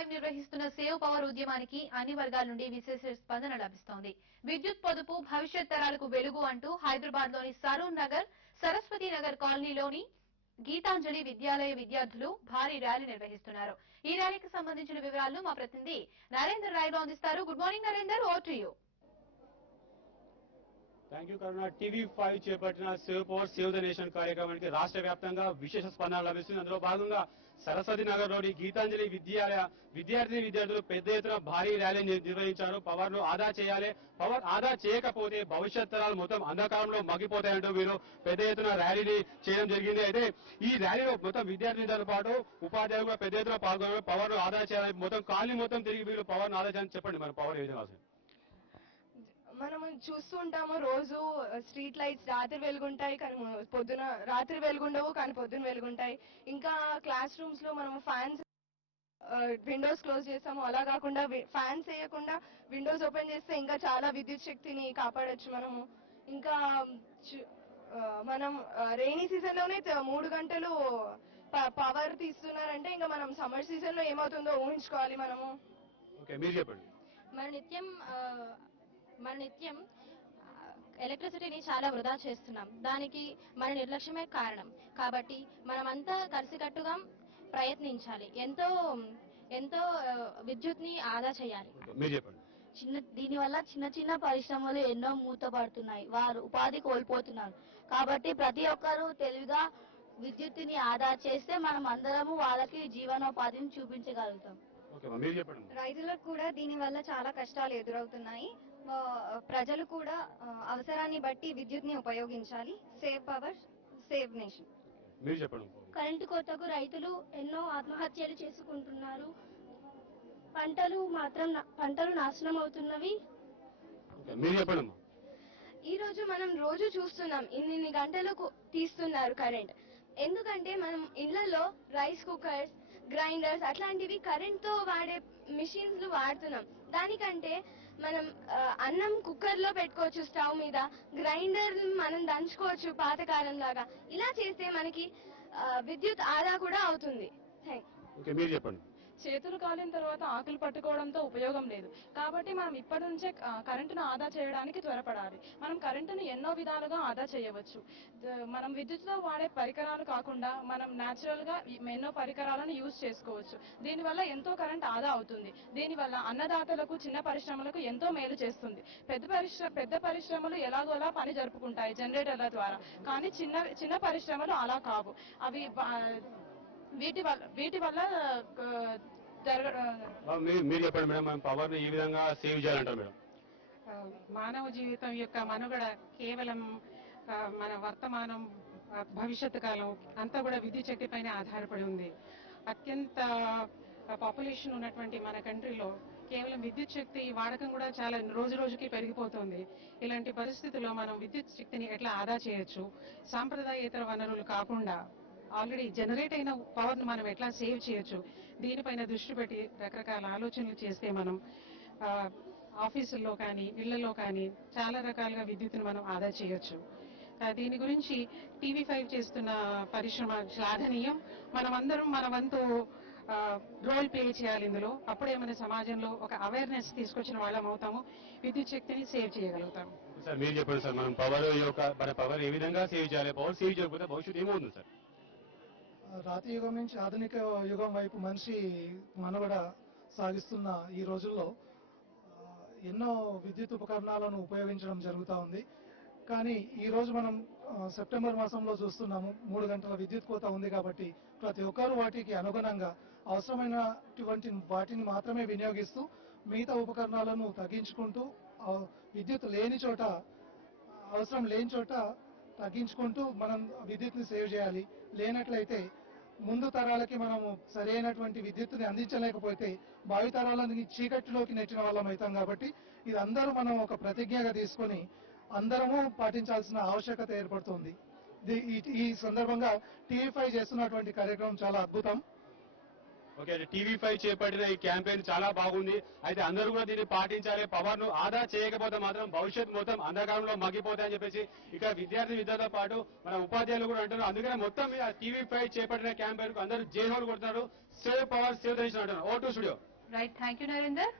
TV5 నిర్వహిస్తున్న save power ఉద్యమానికి అన్ని వర్గాల నుండి విశేష స్పందన లభిస్తోంది. విద్యుత్ పొదుపు భవిష్యత్ తరాలకు వెలుగు అంటూ హైదరాబాద్ లోని సరూర్ నగర్, సరస్వతి నగర్ కాలనీలోని గీతాంజలి విద్యాలయ విద్యార్థులు భారీ ర్యాలీ నిర్వహిస్తున్నారు. ఈ ర్యాలీకి సంబంధించిన వివరాలను మా ప్రతినిధి నరేందర్ రాయ్ అందిస్తారు. Good morning Narender, over to you. Thank you Karuna. TV five చేపట్టిన save power save the nation కార్యక్రమానికి రాష్ట్ర వ్యాప్తంగా విశేష స్పందన లభిస్తుంది. అందులో భాగంగా సరస్వతి నగర్ లోని గీతాంజలి విద్యార్థులు పెద్ద ఎత్తున భారీ ర్యాలీ నిర్వహించారు. పవర్ ను ఆదా చేయాలి, పవర్ ఆదా చేయకపోతే భవిష్యత్ తరాలు మొత్తం అంధకారంలో మగ్గిపోతాయంటూ వీరు పెద్ద ఎత్తున ర్యాలీని చేయడం జరిగింది. అయితే ఈ ర్యాలీలో మొత్తం విద్యార్థులతో పాటు ఉపాధ్యాయులు కూడా పెద్ద ఎత్తున పాల్గొన్నారు. పవర్ ను ఆదా చేయాలి, మొత్తం కాలనీ మొత్తం తిరిగి వీరు పవర్ ను ఆదా చేయాలని చెప్పండి. మన పవర్ ఏ విధంగా మనం చూస్తూ ఉంటాము, రోజు స్ట్రీట్ లైట్స్ రాత్రి వెలుగుంటాయి కానీ పొద్దున, రాత్రి వెలుగుండవు కానీ పొద్దున వెలుగుంటాయి. ఇంకా క్లాస్ రూమ్స్ లో మనం ఫ్యాన్స్ విండోస్ క్లోజ్ చేస్తాము. అలా కాకుండా ఫ్యాన్స్ వేయకుండా విండోస్ ఓపెన్ చేస్తే ఇంకా చాలా విద్యుత్ శక్తిని కాపాడొచ్చు మనము. ఇంకా మనం రెయినీ సీజన్ లోనే 3 గంటలు పవర్ తీస్తున్నారంటే ఇంకా మనం సమ్మర్ సీజన్ లో ఏమవుతుందో ఊహించుకోవాలి మనము. మన నిత్యం ఎలక్ట్రిసిటీని చాలా వృధా చేస్తున్నాం. దానికి మన నిర్లక్ష్యమే కారణం. కాబట్టి మనమంతా కలిసికట్టుగా ప్రయత్నించాలి. ఎంతో విద్యుత్ ని ఆదా చేయాలి. దీనివల్ల చిన్న చిన్న పరిశ్రమలు ఎన్నో మూతపడుతున్నాయి, వారు ఉపాధి కోల్పోతున్నారు. కాబట్టి ప్రతి ఒక్కరూ తెలివిగా విద్యుత్తుని ఆదా చేస్తే మనం అందరము వాళ్ళకి జీవనోపాధిని చూపించగలుగుతాం. రైతులకు కూడా దీని వల్ల చాలా కష్టాలు ఎదురవుతున్నాయి. ప్రజలు కూడా అవసరాన్ని బట్టి విద్యుత్ ని ఉపయోగించాలి. Save power save nation. Current కోతకు రైతులు ఎన్నో ఆత్మహత్యలు చేసుకుంటున్నారు. పంటలు నాశనం అవుతున్నవి. ఈ రోజు మనం రోజు చూస్తున్నాం ఇన్ని గంటలకు తీస్తున్నారు కరెంట్. ఎందుకంటే మనం ఇళ్లలో రైస్ కుక్కర్స్, గ్రైండర్స్ అట్లాంటివి కరెంట్ తో వాడే మిషన్స్ వాడుతున్నాం. దానికంటే మనం అన్నం కుక్కర్ లో పెట్టుకోవచ్చు, స్టవ్ మీద. గ్రైండర్ మనం దంచుకోవచ్చు పాతకాలం లాగా. ఇలా చేస్తే మనకి విద్యుత్ ఆదా కూడా అవుతుంది. చేతులు కాలిన తర్వాత ఆకులు పట్టుకోవడంతో ఉపయోగం లేదు. కాబట్టి మనం ఇప్పటి నుంచే కరెంటును ఆదా చేయడానికి త్వరపడాలి. మనం కరెంటును ఎన్నో విధాలుగా ఆదా చేయవచ్చు. మనం విద్యుత్లో వాడే పరికరాలు కాకుండా మనం న్యాచురల్ గా ఎన్నో పరికరాలను యూజ్ చేసుకోవచ్చు. దీనివల్ల ఎంతో కరెంట్ ఆదా అవుతుంది. దీనివల్ల అన్నదాతలకు, చిన్న పరిశ్రమలకు ఎంతో మేలు చేస్తుంది. పెద్ద పరిశ్రమలు ఎలాగోలా పని జరుపుకుంటాయి జనరేటర్ల ద్వారా. కానీ చిన్న పరిశ్రమలు అలా కావు. అవి వీటి వల్ల మీరు చెప్పండి మేడం, పవర్ ఈ విధంగా సేవ్ చేయాలంటారు మేడం. మానవ జీవితం యొక్క మనుగడ కేవలం మన వర్తమానం, భవిష్యత్తు కాలం అంతా కూడా విద్యుత్ శక్తి పైన ఆధారపడి ఉంది. అత్యంత పాపులేషన్ ఉన్నటువంటి మన కంట్రీలో కేవలం విద్యుత్ శక్తి వాడకం కూడా చాలా రోజు రోజుకి పెరిగిపోతుంది. ఇలాంటి పరిస్థితుల్లో మనం విద్యుత్ శక్తిని ఎట్లా ఆదా చేయొచ్చు, సాంప్రదాయేతర వనరులు కాకుండా ఆల్రెడీ జనరేట్ అయిన పవర్ ను మనం ఎట్లా సేవ్ చేయొచ్చు, దీనిపైన దృష్టి పెట్టి రకరకాల ఆలోచనలు చేస్తే మనం ఆఫీసుల్లో కానీ ఇళ్లలో కానీ చాలా రకాలుగా విద్యుత్తును మనం ఆదా చేయొచ్చు. దీని గురించి టీవీ5 చేస్తున్న పరిశ్రమ శ్లాఘనీయం. మనమందరం మన వంతు రోల్ ప్లే చేయాలి ఇందులో. అప్పుడే మన సమాజంలో ఒక అవేర్నెస్ తీసుకొచ్చిన వాళ్ళం అవుతాము, విద్యుత్ శక్తిని సేవ్ చేయగలుగుతాము. సార్ మీరు చెప్పండి సార్, మనం మన పవర్ ఏ విధంగా సేవ్ చేయాలి, పవర్ సేవ్ చేయకపోతే భవిష్యత్తు ఏమవుతుంది సార్? రాతి యుగం నుంచి ఆధునిక యుగం వైపు మనిషి మనుగడ సాగిస్తున్న ఈ రోజుల్లో ఎన్నో విద్యుత్ ఉపకరణాలను ఉపయోగించడం జరుగుతూ ఉంది. కానీ ఈ రోజు మనం సెప్టెంబర్ మాసంలో చూస్తున్నాము, 3 గంటల విద్యుత్ కోత ఉంది. కాబట్టి ప్రతి ఒక్కరూ వాటికి అనుగుణంగా అవసరమైనటువంటి వాటిని మాత్రమే వినియోగిస్తూ మిగతా ఉపకరణాలను తగ్గించుకుంటూ, విద్యుత్ లేని చోట, అవసరం లేని చోట తగ్గించుకుంటూ మనం విద్యుత్ని సేవ్ చేయాలి. లేనట్లయితే ముందు తరాలకి మనము సరైనటువంటి విద్యుత్తుని అందించలేకపోతే భావి తరాలని చీకటిలోకి నెట్టిన వాళ్ళం అవుతాం. కాబట్టి ఇది అందరూ మనం ఒక ప్రతిజ్ఞగా తీసుకొని అందరము పాటించాల్సిన ఆవశ్యకత ఏర్పడుతుంది. ఈ సందర్భంగా టీవీ5 చేస్తున్నటువంటి కార్యక్రమం చాలా అద్భుతం. ఓకే, TV5 చేపట్టిన ఈ క్యాంపెయిన్ చాలా బాగుంది. అయితే అందరూ కూడా దీన్ని పాటించాలి. పవర్ ను ఆదా చేయకపోతే మాత్రం భవిష్యత్ మొత్తం అంధకారంలో మగ్గిపోతాయని చెప్పేసి ఇక విద్యార్థులతో పాటు మన ఉపాధ్యాయులు కూడా అంటున్నారు. అందుకనే మొత్తం TV5 చేపట్టిన క్యాంపెయిన్ కు అందరూ జై హోల్ కొడుతున్నారు. Save power save the nation అంటున్నారు. ఓ to studio. Right, thank you Narender.